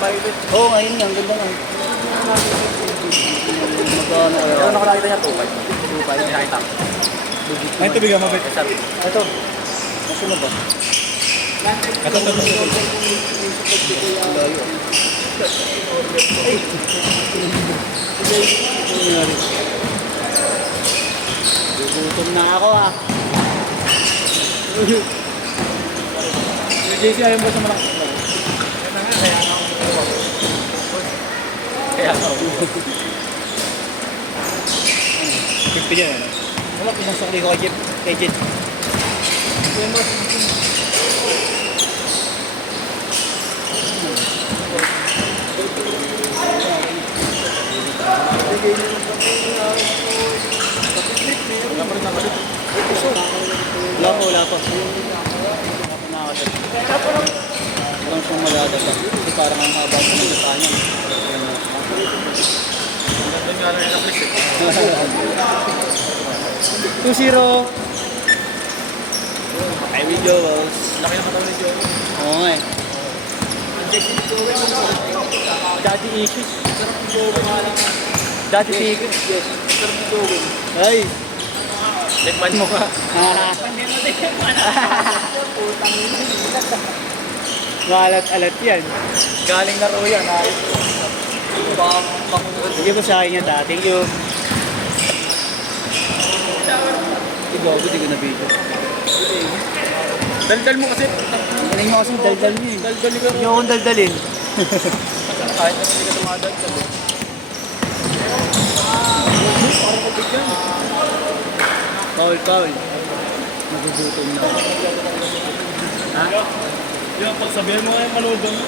maliit. Oo, ngayon nga, ang ganda nga. Magkano kaya? Ano ko nakita niya? 2.5. 2.5, hindi nakita. Ay, tubig ang mabit. Ito. Masunod ba? Ito. Layo. Ay! Ano nangyari? Gugutom na ako ah. JC, ayaw mo sa malakas. Kaya ako. 50 yan, ano? Wala, isang sukli ko kay Jeep. Kay Jeep. Wala pa rin naman. Wala pa. Nakakasal. Parang siyang magdadala. Kasi parang ang haba ko ng sa niya. Doon nga lang yung naklis eh. 2-0. Ay, video boss. Laki ng katawan ni Joey. Oo nga eh. Daddy issues. Daddy secret. Ay. Tikman mo ka. Malat-alat yan. Galing na ro yan. Sige po sa akin yan ta. Thank you. Ikaw, hindi ko na video. Daldal mo kasi. Galing mo kasi daldal niya eh. Daldal ka ro. Hindi akong daldalin. Kahit naman hindi ka tumadaldal. Paul. Nagugutom na. Ha? Yung pagsabihin mo ngayon, maludong.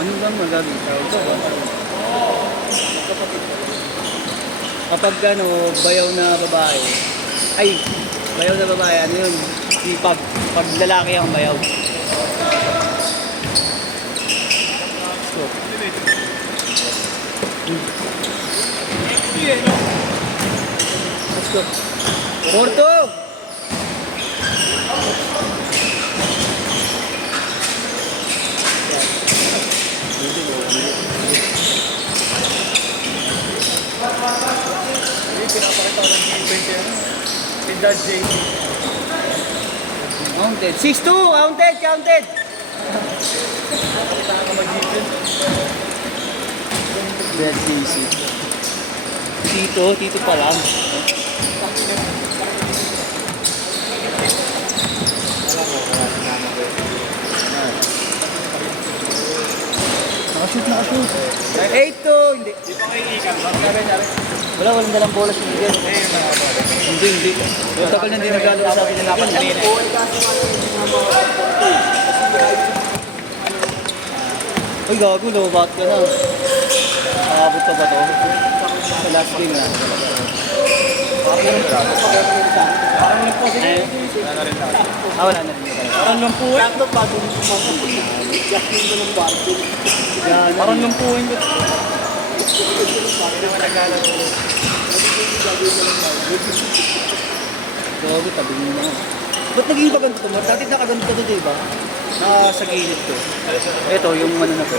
Ano bang magagawin? Kapag ano, bayaw na babae, ano yun? Pag lalaki ang bayaw. So, let's go. Porto! Hindi, pinapakita ko ng defense yan. Si Dad JC. Counted. 6-2! Counted! Pakita ka mag-defense. Bad DC. Tito pa lang. Nakashoot. 8-2! Hindi. Di ba kayo ikan? Sabi. Walang dalang bola si Miguel. Hindi. Tagal na hindi naglalaro sa akin na kanina. Uy, gago, lobat ka na. Nakabot ka ba to? Sa last game na. Parang lang po. Eh, Wala na rin lahat. wala na rin talaga. Parang lumpuin. Yan, Parang lumpuin ko. gago, tabi mo na. Ba't naging ba ganito mo? Dati nakaganito to, diba? Sa gilid ko. Ito, yung ano na to.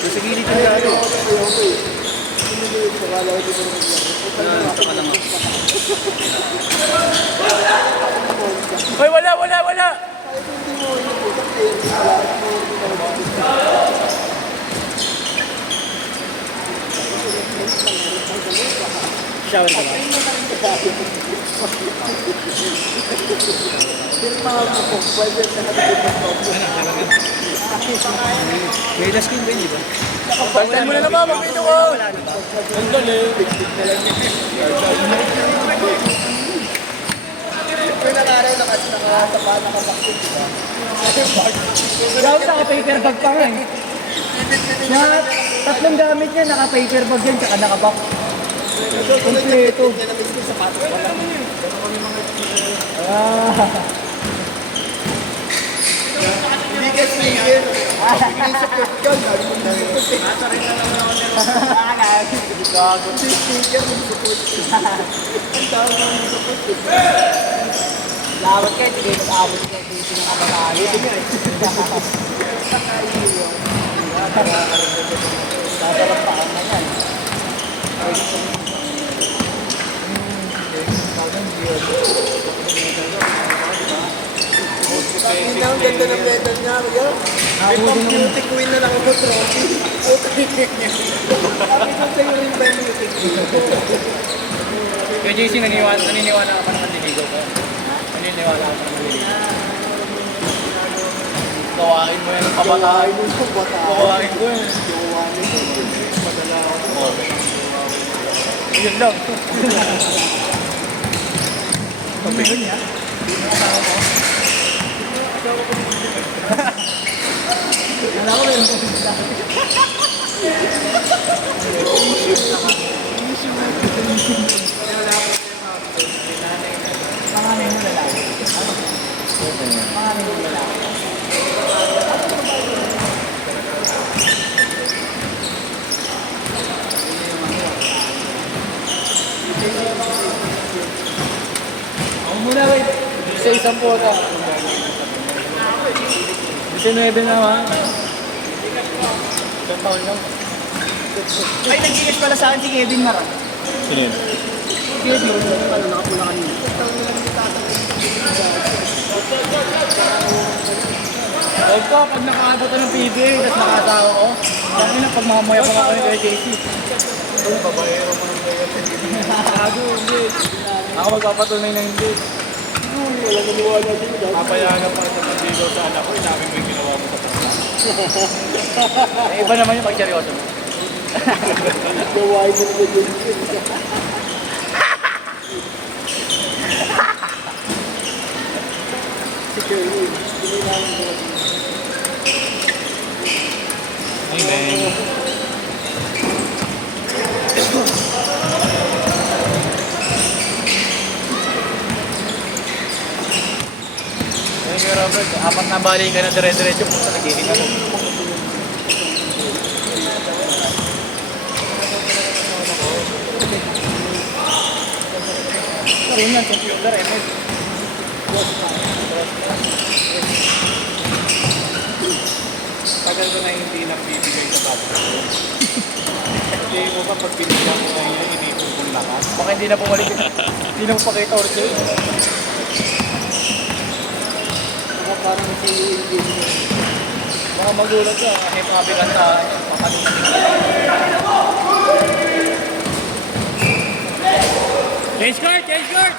Yung sa gilid yung dati. Saka lang ako. Hoy, wala! Shower ka ba? May last game ba yun, di ba? Daldal mo na naman, mag-video ko. Wala na ba? Daldal eh. Dapat naka-paper bag pa nga eh. Tatlong gamit niya, naka-paper bag yan, tsaka naka-box. Kompleto. Hindi ka singil. Pagiging sa pet ka, gabi mo na rin. Gago. Hindi sticker, mag-support ka. Ang tawag mo mag-support ka. Awat kayo, hindi kayo awat kayo dito ng kabataan. Dito niya eh. Sasarap pa ang yan. Hindi ang ganda ng medal niya. Kaya, may pang-beauty queen na lang ako trophy. Sabi ko sa'yo rin ba yung beauty queen? Kaya JC, naniniwala ka pa naman diligaw ka. Naniniwala ka pa naman diligaw. Kawain mo yan ang kabataan. Kawain ko yan. Madala ako. Yun lang. Pagbigon niya. Alam ko rin. Pangalan mo lalaki. Pangalan mo lalaki. Ako muna, wait. Sa isang po ka. 19 naman. Isang taon lang. Ay, nag-iis pala sa akin si Kevin Mara. Sino yun? Kevin, ano, nakapula kanina. Huwag ko, pag nakaabot ko ng PBA, tapos nakasawa ko, sabi na, pag mamaya pa ako ni Kuya JC. Babayero mo ng kaya. Gago, hindi. Ako magpapatunay na hindi. Walang maniwala dito. Papayagan pa sa pagbigaw sa anak ko, sabi mo yung ginawa mo sa pagkakas. Iba naman yung pagseryoso mo. Gawain mo na yun. Si Kerwin, pinilang mo. Amen. Ayun yung Robert, apat na bali ka na dire-diretso po sa nagiging ano. Pero yun yan, computer, MS. Tagal ko na hindi nagbibigay sa bata. Hindi mo ba pag binigyan ko na yun, inipon kong lakas? Baka hindi na bumalik yun. Hindi na mo pakita or sa'yo. Parang si Baka magulat ka, kahit mga bilantahan, Change court! Change court!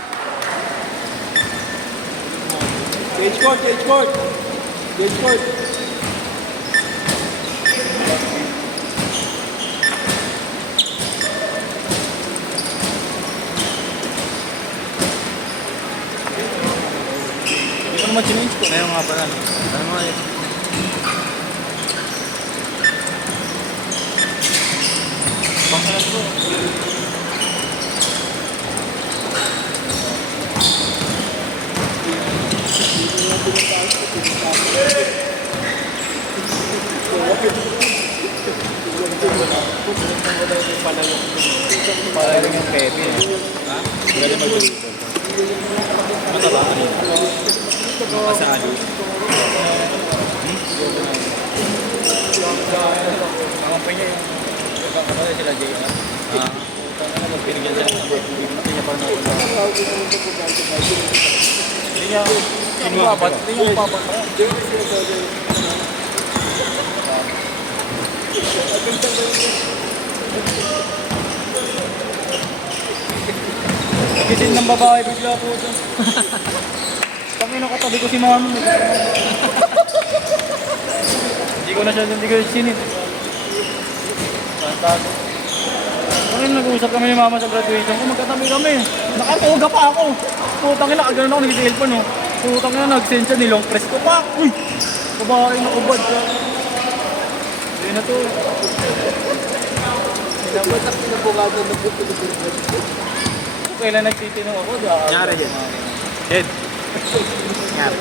Cage court, cage court. Cage court. Hindi ko naman change ko. Ngayon nga pala. Ano nga yun? Pangkalas ko. Pala yung Pepe. Ha? Pwede mag-deliver. Mataba ka rin. Makasali. Ang pa niya yung kapatid sila JR. Pinigyan sila ng birthday. Hindi niya pa Hindi niya sinuwabat. Hindi niya upabat. Kasi ng babae bigla po ito. Pangino katabi ko si mama. Hindi ko sinit. Fantago. Ngayon nag-uusap kami ni mama sa graduation ko, magkatabi kami. Nakatuga pa ako. Putang ina, gano'n ako nag-cellphone oh. Putang ina, nag-send siya, nilong press ko pa. Uy! Babae na ubad ka. Hindi na to. Dapat ang pinabukado na buto na Kailan nagtitinong ako, Nyari din. Dead. Nyari.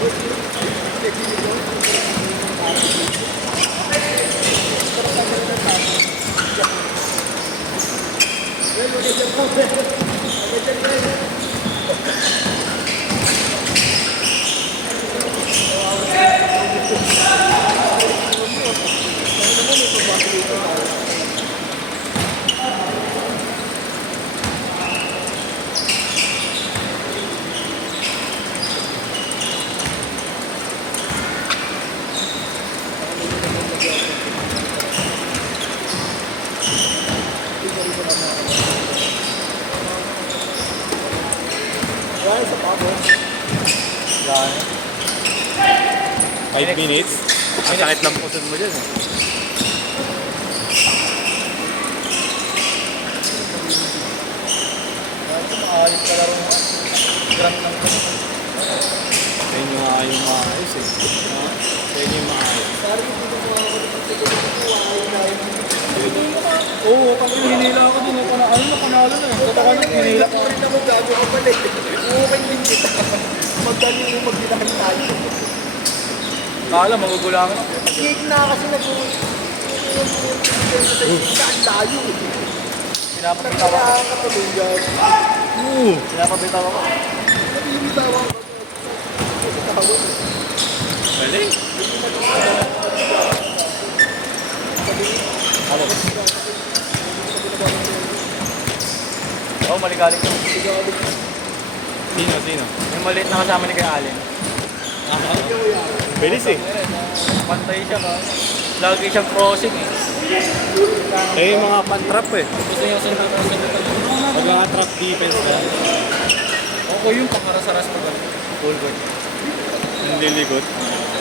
Gano'n. 5 minutes. Ang sakit lang puson mo dyan. Ayos ka laro mo. Gram ng ganun. Sa inyo nga yung maayos eh. Sa inyo yung maayos. Oo, pag hinila ako dun, panalo na eh. Totoo na, hinila ko. Rin ako gago ka pala eh. Okay din kita. Magdali mo magdilahan tayo. Kala, magugulangan ako. Cake na kasi saan layo eh. Pinapabitaw ako. Kaya katuloy guys. Pinapabitaw ako. Nabibitawa ko. Galing. Ano? Oo, maligaling ko. Sino? Yung maliit na kasama ni Kuya Allen. Bilis eh. Pantay siya ka. Lagi siyang crossing eh. Kaya yung mga pan-trap eh. Gusto niya sa Pag mga trap defense ka, Oo, yung pangarasaras pag full court. hindi ligot.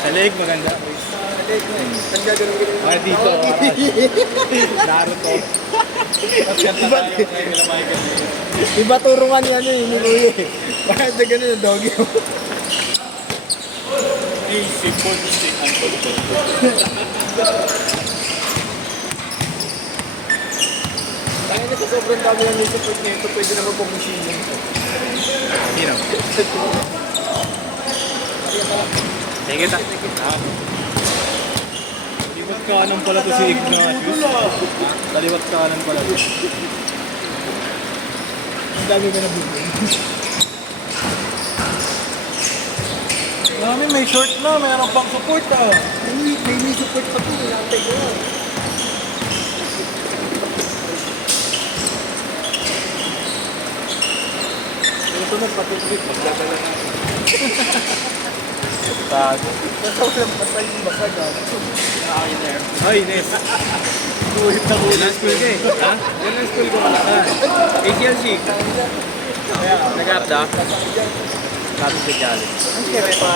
Sa leg maganda. Ang gagawin ko. Ah, dito. Naruto. Pagkanta tayo kay nila Michael. Iba turungan yan eh, ni Kuya. Bakit na ganun ang doggy mo? Easy point si Anton. Kaya na sa sobrang dami ng support nito, pwede naman pumushin yun. Sino? Thank you, Kaliwat kanan pala to si Ignatius. Kaliwat kanan pala to. Ang dami ka na bubong. Mami, may short na. Mayroon pang support ah. May support pa po, nantay ko yan. Ito na patuloy. Magdadala na. Bago. Nataw lang basta yung basag ah. Ay, Nes. Kuhit na kuhit. Yan school ka eh. Ha? Yan ang school ko pala. ACLC. Kaya, nag-arda. Sabi sa Jolly. Ang kaya pa.